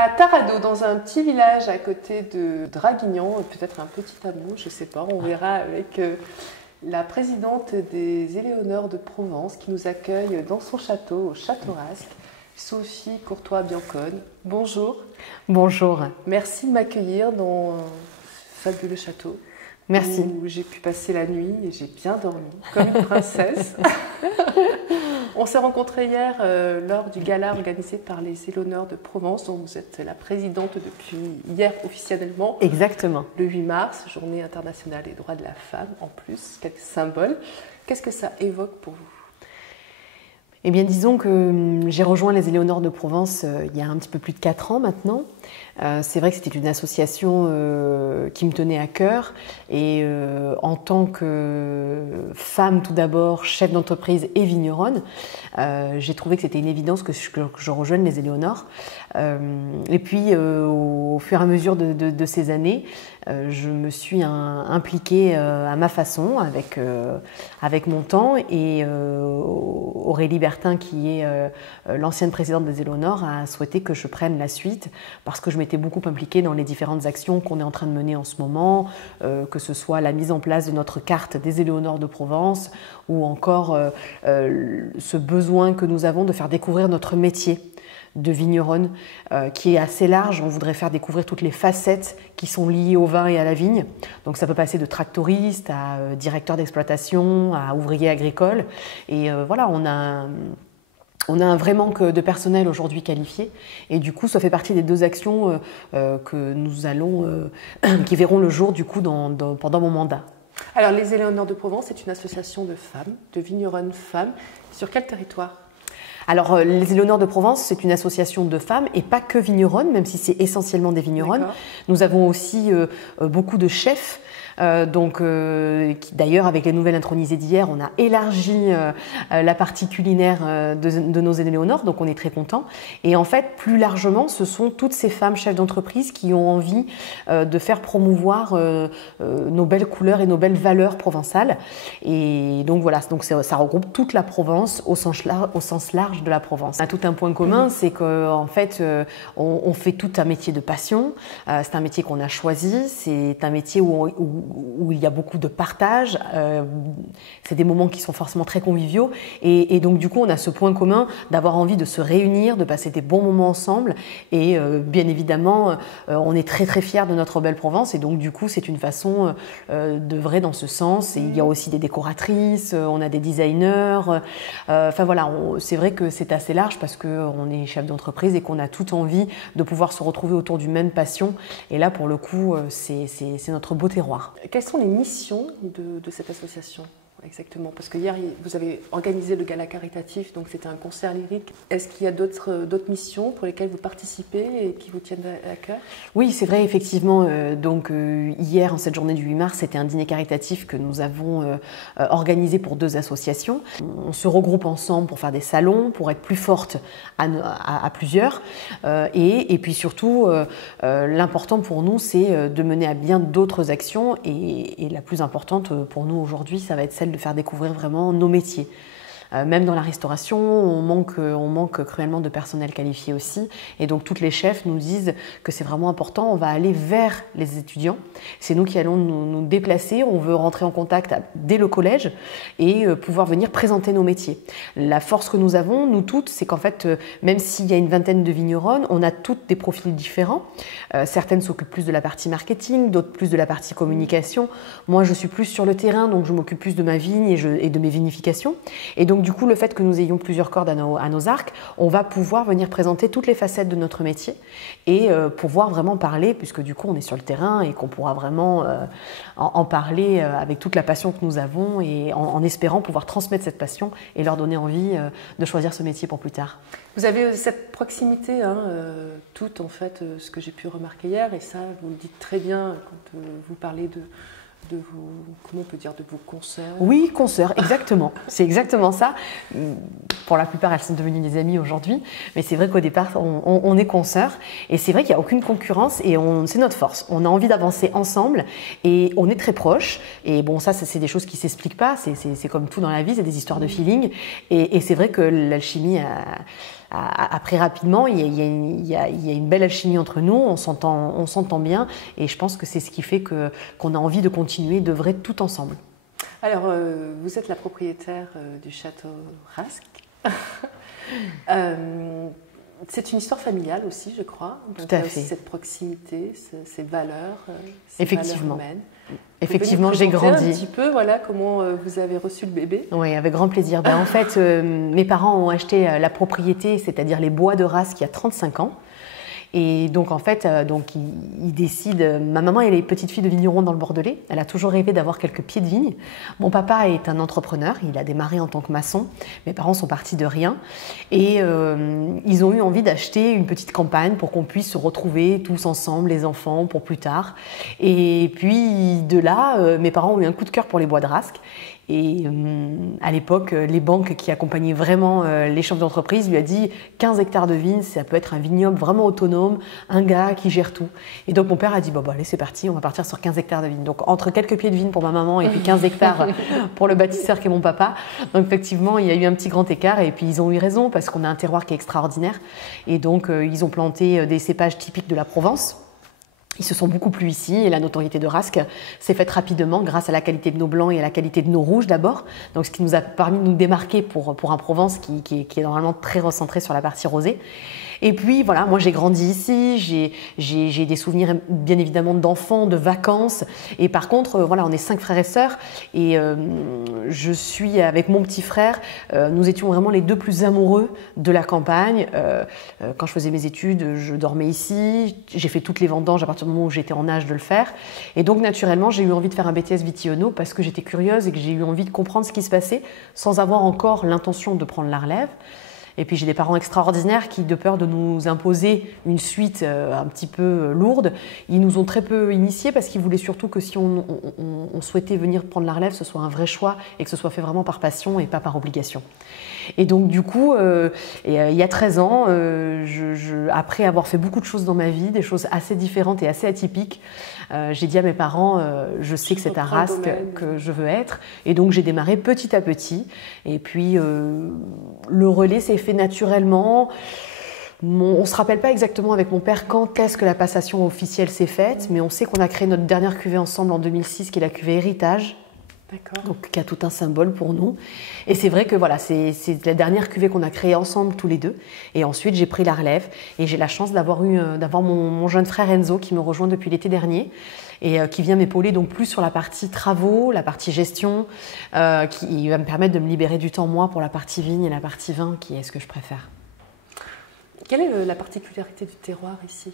À Taradot, dans un petit village à côté de Draguignan, peut-être un petit hameau, je ne sais pas, on verra avec la présidente des Éléonores de Provence qui nous accueille dans son château, au Château Rasque, Sophie Courtois-Biancone. Bonjour. Bonjour. Merci de m'accueillir dans un fabuleux château. Merci. Où j'ai pu passer la nuit et j'ai bien dormi, comme une princesse. On s'est rencontrés hier lors du gala organisé par les Éléonores de Provence, dont vous êtes la présidente depuis hier officiellement. Exactement. Le 8 mars, journée internationale des droits de la femme, en plus, quel symbole. Qu'est-ce que ça évoque pour vous ? Eh bien, disons que j'ai rejoint les Éléonores de Provence il y a un petit peu plus de 4 ans maintenant. C'est vrai que c'était une association qui me tenait à cœur et en tant que femme tout d'abord, chef d'entreprise et vigneronne, j'ai trouvé que c'était une évidence que je rejoigne les Éléonores. Et puis au fur et à mesure de ces années, je me suis impliquée à ma façon avec mon temps et Aurélie Bertin, qui est l'ancienne présidente des Éléonores, a souhaité que je prenne la suite parce que je m'étais beaucoup impliquée dans les différentes actions qu'on est en train de mener en ce moment, que ce soit la mise en place de notre carte des Éléonores de Provence ou encore ce besoin que nous avons de faire découvrir notre métier de vigneronne qui est assez large. On voudrait faire découvrir toutes les facettes qui sont liées au vin et à la vigne. Donc ça peut passer de tractoriste à directeur d'exploitation, à ouvrier agricole. Et voilà, on a un vrai manque de personnel aujourd'hui qualifié et du coup ça fait partie des 2 actions que nous allons, qui verront le jour du coup pendant mon mandat. Alors les Éléonores de Provence, c'est une association de femmes, de vigneronnes femmes. Sur quel territoire ? Alors, les Éléonores de Provence, c'est une association de femmes et pas que vigneronnes, même si c'est essentiellement des vigneronnes. Nous avons aussi beaucoup de chefs. D'ailleurs, avec les nouvelles intronisées d'hier, on a élargi la partie culinaire de nos Éléonores, donc on est très contents. Et en fait, plus largement, ce sont toutes ces femmes chefs d'entreprise qui ont envie de faire promouvoir nos belles couleurs et nos belles valeurs provençales. Et donc voilà, ça regroupe toute la Provence au sens large de la Provence. On a tout un point commun, c'est qu'en fait, on fait tout un métier de passion. C'est un métier qu'on a choisi, c'est un métier où il y a beaucoup de partage, c'est des moments qui sont forcément très conviviaux et donc du coup on a ce point commun d'avoir envie de se réunir, de passer des bons moments ensemble et bien évidemment on est très très fiers de notre belle Provence et donc du coup c'est une façon d'œuvrer dans ce sens et il y a aussi des décoratrices, on a des designers, enfin voilà, c'est vrai que c'est assez large parce qu'on est chef d'entreprise et qu'on a toute envie de pouvoir se retrouver autour d'une même passion et là pour le coup c'est notre beau terroir. Quelles sont les missions de cette association exactement? Parce que hier, vous avez organisé le gala caritatif, donc c'était un concert lyrique. Est-ce qu'il y a d'autres missions pour lesquelles vous participez et qui vous tiennent à cœur? Oui, c'est vrai, effectivement. Hier, en cette journée du 8 mars, c'était un dîner caritatif que nous avons organisé pour 2 associations. On se regroupe ensemble pour faire des salons, pour être plus fortes à plusieurs. Et puis surtout, l'important pour nous, c'est de mener à bien d'autres actions. Et la plus importante pour nous aujourd'hui, ça va être celle de faire découvrir vraiment nos métiers. Même dans la restauration, on manque cruellement de personnel qualifié aussi. Et donc, toutes les chefs nous disent que c'est vraiment important. On va aller vers les étudiants. C'est nous qui allons nous déplacer. On veut rentrer en contact dès le collège et pouvoir venir présenter nos métiers. La force que nous avons, nous toutes, c'est qu'en fait, même s'il y a une vingtaine de vigneronnes, on a toutes des profils différents. Certaines s'occupent plus de la partie marketing, d'autres plus de la partie communication. Moi, je suis plus sur le terrain, donc je m'occupe plus de ma vigne et de mes vinifications. Et donc, du coup, le fait que nous ayons plusieurs cordes à nos arcs, on va pouvoir venir présenter toutes les facettes de notre métier et pouvoir vraiment parler, puisque du coup, on est sur le terrain et qu'on pourra vraiment en parler avec toute la passion que nous avons et en espérant pouvoir transmettre cette passion et leur donner envie de choisir ce métier pour plus tard. Vous avez cette proximité, toute en fait, ce que j'ai pu remarquer hier, et ça, vous le dites très bien quand vous parlez de vos, comment on peut dire, de vos consoeurs. Oui, consoeurs, exactement. C'est exactement ça. Pour la plupart, elles sont devenues des amies aujourd'hui, mais c'est vrai qu'au départ, on est consoeurs. Et c'est vrai qu'il n'y a aucune concurrence et c'est notre force. On a envie d'avancer ensemble et on est très proches. Et bon, ça c'est des choses qui ne s'expliquent pas. C'est comme tout dans la vie, c'est des histoires de feeling. Et c'est vrai que l'alchimie après rapidement, il y a une belle alchimie entre nous, on s'entend bien, et je pense que c'est ce qui fait qu'on a envie de continuer d'œuvrer tout ensemble. Alors, vous êtes la propriétaire du château Rasque. C'est une histoire familiale aussi, je crois. Donc, tout à fait. Cette proximité, ces valeurs, effectivement. Valeurs humaines. Effectivement, j'ai grandi. Un petit peu, voilà, comment vous avez reçu le bébé. Oui, avec grand plaisir. En fait, mes parents ont acheté la propriété, c'est-à-dire les bois de Rasque, il y a 35 ans. Et donc, en fait, ils décident. Ma maman, elle est petite fille de vigneron dans le Bordelais. Elle a toujours rêvé d'avoir quelques pieds de vigne. Mon papa est un entrepreneur. Il a démarré en tant que maçon. Mes parents sont partis de rien. Et ils ont eu envie d'acheter une petite campagne pour qu'on puisse se retrouver tous ensemble, les enfants, pour plus tard. Et puis, de là, mes parents ont eu un coup de cœur pour les bois de Rasque. Et à l'époque, les banques qui accompagnaient vraiment les chefs d'entreprise lui a dit 15 hectares de vignes, ça peut être un vignoble vraiment autonome, un gars qui gère tout. Et donc mon père a dit bon, allez, c'est parti, on va partir sur 15 hectares de vignes. Donc entre quelques pieds de vigne pour ma maman et puis 15 hectares pour le bâtisseur qui est mon papa. Donc effectivement, il y a eu un petit grand écart et puis ils ont eu raison parce qu'on a un terroir qui est extraordinaire. Et donc ils ont planté des cépages typiques de la Provence. Ils se sont beaucoup plu ici et la notoriété de Rasque s'est faite rapidement grâce à la qualité de nos blancs et à la qualité de nos rouges d'abord. Donc ce qui nous a permis de nous démarquer pour un Provence qui est normalement très recentré sur la partie rosée. Et puis voilà, moi j'ai grandi ici, j'ai des souvenirs bien évidemment d'enfants, de vacances. Et par contre, voilà, on est 5 frères et sœurs et je suis avec mon petit frère, nous étions vraiment les deux plus amoureux de la campagne. Quand je faisais mes études, je dormais ici, j'ai fait toutes les vendanges à partir du moment où j'étais en âge de le faire. Et donc naturellement, j'ai eu envie de faire un BTS Vitiono parce que j'étais curieuse et que j'ai eu envie de comprendre ce qui se passait sans avoir encore l'intention de prendre la relève. Et puis j'ai des parents extraordinaires qui, de peur de nous imposer une suite un petit peu lourde, ils nous ont très peu initiés parce qu'ils voulaient surtout que si on souhaitait venir prendre la relève, ce soit un vrai choix et que ce soit fait vraiment par passion et pas par obligation. Et donc du coup, il y a 13 ans, après avoir fait beaucoup de choses dans ma vie, des choses assez différentes et assez atypiques, j'ai dit à mes parents, je sais que c'est à Rasque que je veux être. Et donc j'ai démarré petit à petit. Et puis le relais s'est fait naturellement. On ne se rappelle pas exactement avec mon père quand est-ce que la passation officielle s'est faite, mais on sait qu'on a créé notre dernière cuvée ensemble en 2006, qui est la cuvée Héritage. Donc, qui a tout un symbole pour nous. Et c'est vrai que voilà, c'est la dernière cuvée qu'on a créée ensemble tous les deux. Et ensuite, j'ai pris la relève et j'ai la chance d'avoir mon jeune frère Enzo qui me rejoint depuis l'été dernier et qui vient m'épauler donc plus sur la partie travaux, la partie gestion, qui va me permettre de me libérer du temps moi pour la partie vigne et la partie vin, qui est ce que je préfère. Quelle est la particularité du terroir ici ?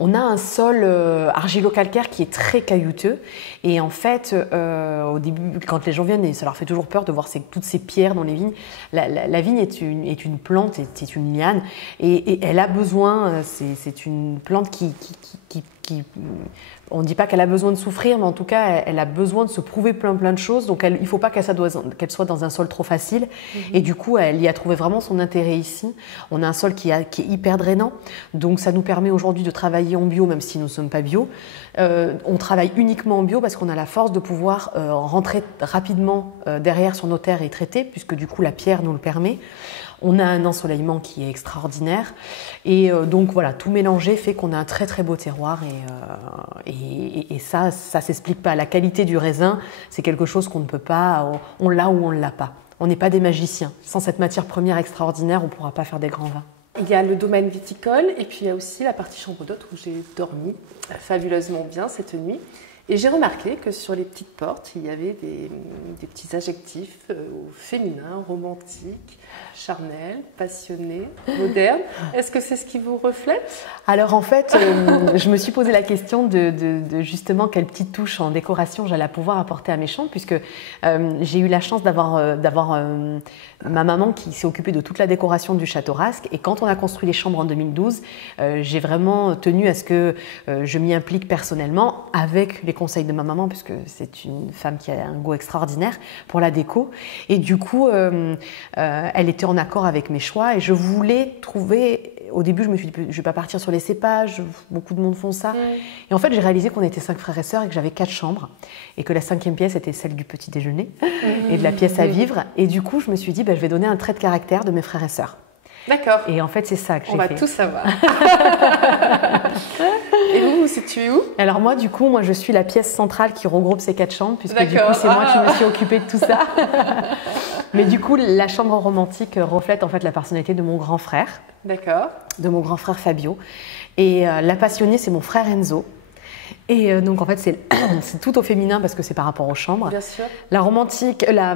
On a un sol argilo-calcaire qui est très caillouteux et en fait, au début, quand les gens viennent, ça leur fait toujours peur de voir toutes ces pierres dans les vignes. La vigne est une plante, c'est une liane et elle a besoin, c'est une plante qui on ne dit pas qu'elle a besoin de souffrir, mais en tout cas, elle a besoin de se prouver plein de choses. Donc, il ne faut pas qu'elle soit dans un sol trop facile. Et du coup, elle y a trouvé vraiment son intérêt ici. On a un sol qui est hyper drainant. Donc, ça nous permet aujourd'hui de travailler en bio, même si nous ne sommes pas bio. On travaille uniquement en bio parce qu'on a la force de pouvoir rentrer rapidement derrière sur nos terres et traiter, puisque du coup, la pierre nous le permet. On a un ensoleillement qui est extraordinaire et donc voilà, tout mélangé fait qu'on a un très très beau terroir et ça s'explique pas. La qualité du raisin, c'est quelque chose qu'on ne peut pas, on l'a ou on ne l'a pas. On n'est pas des magiciens. Sans cette matière première extraordinaire, on ne pourra pas faire des grands vins. Il y a le domaine viticole et puis il y a aussi la partie chambre d'hôte où j'ai dormi fabuleusement bien cette nuit. Et j'ai remarqué que sur les petites portes, il y avait des petits adjectifs féminins, romantiques, charnels, passionnés, modernes. Est-ce que c'est ce qui vous reflète ? Alors en fait, je me suis posé la question de justement quelle petite touche en décoration j'allais pouvoir apporter à mes chambres, puisque j'ai eu la chance d'avoir ma maman qui s'est occupée de toute la décoration du Château Rasque. Et quand on a construit les chambres en 2012, j'ai vraiment tenu à ce que je m'y implique personnellement avec les conseils de ma maman, puisque c'est une femme qui a un goût extraordinaire pour la déco. Et du coup, elle était en accord avec mes choix et je voulais trouver... Au début, je me suis dit, je ne vais pas partir sur les cépages, beaucoup de monde font ça. Et en fait, j'ai réalisé qu'on était 5 frères et sœurs et que j'avais 4 chambres et que la 5e pièce était celle du petit déjeuner et de la pièce à vivre. Et du coup, je me suis dit, je vais donner un trait de caractère de mes frères et sœurs. D'accord. Et en fait, c'est ça que j'ai fait. On va tout savoir. Et vous situez où? Alors moi, du coup, je suis la pièce centrale qui regroupe ces 4 chambres, puisque du coup, c'est moi qui me suis occupée de tout ça. Mais du coup, la chambre romantique reflète en fait la personnalité de mon grand frère. D'accord. De mon grand frère Fabio. Et la passionnée, c'est mon frère Enzo. Et donc en fait, c'est tout au féminin parce que c'est par rapport aux chambres. Bien sûr. La romantique, la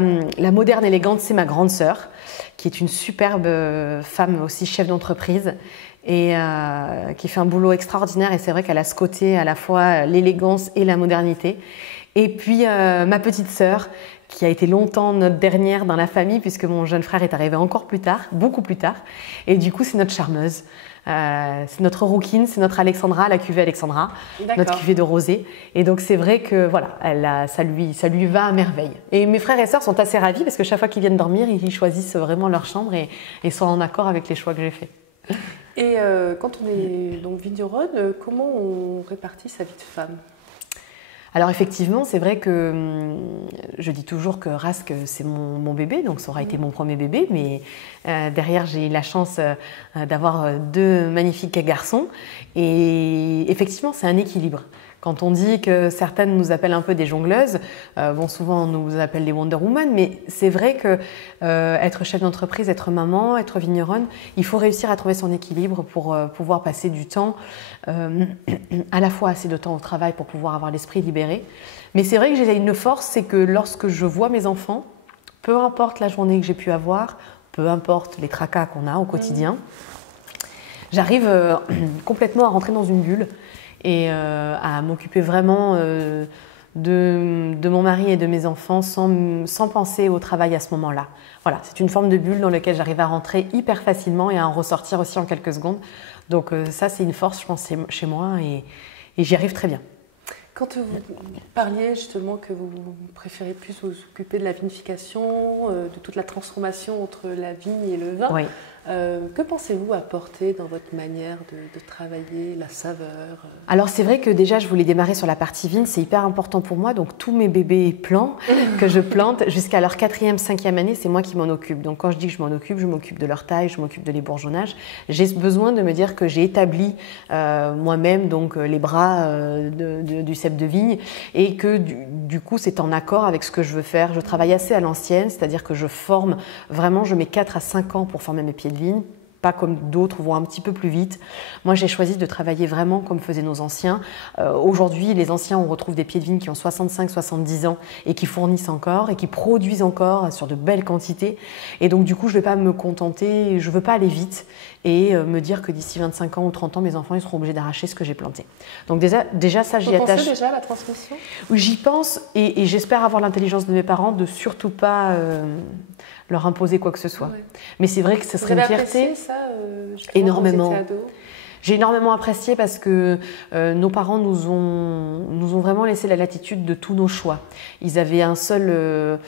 moderne élégante, c'est ma grande sœur, qui est une superbe femme aussi chef d'entreprise et qui fait un boulot extraordinaire. Et c'est vrai qu'elle a ce côté à la fois l'élégance et la modernité. Et puis ma petite sœur, qui a été longtemps notre dernière dans la famille, puisque mon jeune frère est arrivé encore plus tard, beaucoup plus tard. Et du coup, c'est notre charmeuse. C'est notre rouquine, c'est notre Alexandra, la cuvée Alexandra, notre cuvée de rosé. Et donc c'est vrai que voilà, ça lui va à merveille. Et mes frères et sœurs sont assez ravis parce que chaque fois qu'ils viennent dormir, ils choisissent vraiment leur chambre et sont en accord avec les choix que j'ai faits. Et quand on est donc vigneronne, comment on répartit sa vie de femme? Alors effectivement, c'est vrai que je dis toujours que Rask, c'est mon bébé, donc ça aura été mon premier bébé, mais derrière, j'ai eu la chance d'avoir 2 magnifiques garçons. Et effectivement, c'est un équilibre. Quand on dit que certaines nous appellent un peu des jongleuses, souvent on nous appelle des Wonder Woman, mais c'est vrai que être chef d'entreprise, être maman, être vigneronne, il faut réussir à trouver son équilibre pour pouvoir passer du temps, à la fois assez de temps au travail pour pouvoir avoir l'esprit libéré. Mais c'est vrai que j'ai une force, c'est que lorsque je vois mes enfants, peu importe la journée que j'ai pu avoir, peu importe les tracas qu'on a au quotidien, j'arrive complètement à rentrer dans une bulle et à m'occuper vraiment de mon mari et de mes enfants sans penser au travail à ce moment-là. Voilà, c'est une forme de bulle dans laquelle j'arrive à rentrer hyper facilement et à en ressortir aussi en quelques secondes. Donc ça, c'est une force, je pense, chez moi et j'y arrive très bien. Quand vous parliez justement que vous préférez plus vous occuper de la vinification, de toute la transformation entre la vigne et le vin, oui. Que pensez-vous apporter dans votre manière de travailler la saveur? Alors c'est vrai que déjà je voulais démarrer sur la partie vigne, c'est hyper important pour moi, donc tous mes bébés plants que je plante jusqu'à leur 4e, 5e année, c'est moi qui m'en occupe. Donc quand je dis que je m'occupe de leur taille, je m'occupe de l'ébourgeonnage. J'ai besoin de me dire que j'ai établi moi-même donc les bras du cep de vigne et que du coup c'est en accord avec ce que je veux faire. Je travaille assez à l'ancienne, c'est-à-dire que je forme vraiment, je mets 4 à 5 ans pour former mes pieds de vigne, pas comme d'autres vont un petit peu plus vite. Moi, j'ai choisi de travailler vraiment comme faisaient nos anciens. Aujourd'hui, les anciens, on retrouve des pieds de vigne qui ont 65-70 ans et qui fournissent encore et qui produisent encore sur de belles quantités. Et donc, du coup, je ne vais pas me contenter, je ne veux pas aller vite et me dire que d'ici 25 ans ou 30 ans, mes enfants ils seront obligés d'arracher ce que j'ai planté. Donc déjà ça, j'y attache. Vous pensez déjà à la transmission? J'y pense et j'espère avoir l'intelligence de mes parents de surtout pas leur imposer quoi que ce soit. Ouais. Mais c'est vrai que ce serait une fierté. Vous avez apprécié ça énormément. J'ai énormément apprécié parce que nos parents nous ont vraiment laissé la latitude de tous nos choix. Ils avaient une seule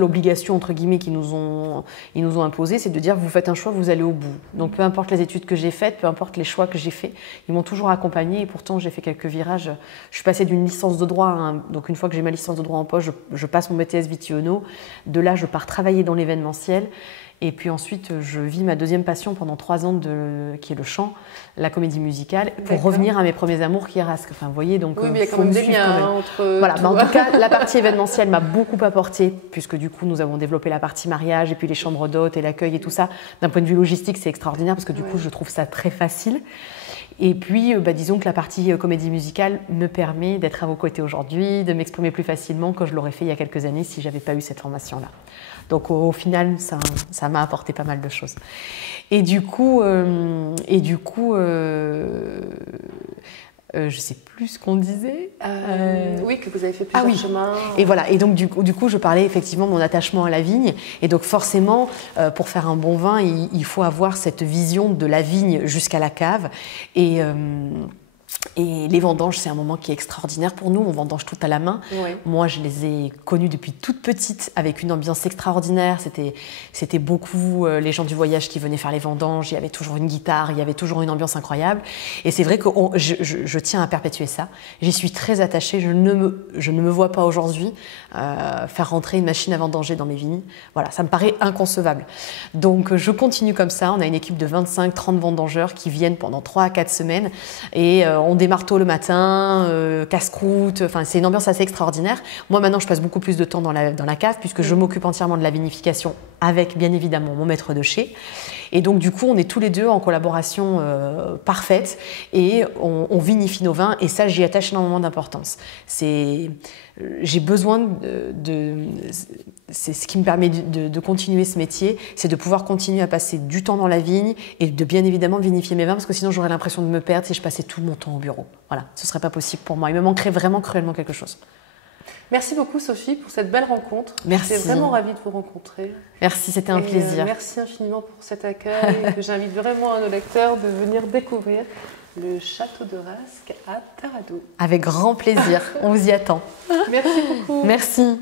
obligation entre guillemets qu'ils nous ont imposée, c'est de dire vous faites un choix, vous allez au bout. Donc peu importe les études que j'ai faites, peu importe les choix que j'ai faits, ils m'ont toujours accompagnée et pourtant j'ai fait quelques virages. Je suis passée d'une licence de droit, donc une fois que j'ai ma licence de droit en poche, je passe mon BTS Vitiono. De là, je pars travailler dans l'événementiel. Et puis ensuite, je vis ma deuxième passion pendant 3 ans, qui est le chant, la comédie musicale, pour revenir à mes premiers amours qui est Rask. Enfin, vous voyez, donc oui, mais il y a quand même des liens entre. Voilà, mais en tout cas, la partie événementielle m'a beaucoup apporté, puisque du coup, nous avons développé la partie mariage et puis les chambres d'hôtes et l'accueil et tout ça. D'un point de vue logistique, c'est extraordinaire parce que du coup, je trouve ça très facile. Et puis, disons que la partie comédie musicale me permet d'être à vos côtés aujourd'hui, de m'exprimer plus facilement que je l'aurais fait il y a quelques années si je n'avais pas eu cette formation-là. Donc au final, ça m'a apporté pas mal de choses. Et du coup, je ne sais plus ce qu'on disait. Oui, que vous avez fait plusieurs chemins. Et voilà. Et donc du coup, je parlais effectivement de mon attachement à la vigne. Et donc forcément, pour faire un bon vin, il faut avoir cette vision de la vigne jusqu'à la cave. Et les vendanges, c'est un moment qui est extraordinaire pour nous. On vendange tout à la main. Oui. Moi, je les ai connues depuis toute petite, avec une ambiance extraordinaire. C'était beaucoup les gens du voyage qui venaient faire les vendanges. Il y avait toujours une guitare, il y avait toujours une ambiance incroyable. Et c'est vrai que je tiens à perpétuer ça. J'y suis très attachée. Je ne me vois pas aujourd'hui faire rentrer une machine à vendanger dans mes vignes. Voilà, ça me paraît inconcevable. Donc, je continue comme ça. On a une équipe de 25-30 vendangeurs qui viennent pendant 3 à 4 semaines. Et on démarre tôt le matin, casse-croûte, enfin c'est une ambiance assez extraordinaire. Moi maintenant je passe beaucoup plus de temps dans la cave puisque je m'occupe entièrement de la vinification avec bien évidemment mon maître de chai. Et donc du coup on est tous les deux en collaboration parfaite et on vinifie nos vins et ça j'y attache énormément d'importance. J'ai besoin c'est ce qui me permet de continuer ce métier, c'est de pouvoir continuer à passer du temps dans la vigne et de bien évidemment vinifier mes vins parce que sinon j'aurais l'impression de me perdre si je passais tout mon temps au bureau. Voilà, ce ne serait pas possible pour moi. Il me manquerait vraiment cruellement quelque chose. Merci beaucoup Sophie pour cette belle rencontre. Merci. J'étais vraiment ravie de vous rencontrer. Merci, c'était un plaisir. Merci infiniment pour cet accueil et que j'invite vraiment nos lecteurs de venir découvrir le château de Rasques à Taradoux. Avec grand plaisir, on vous y attend. Merci beaucoup. Merci.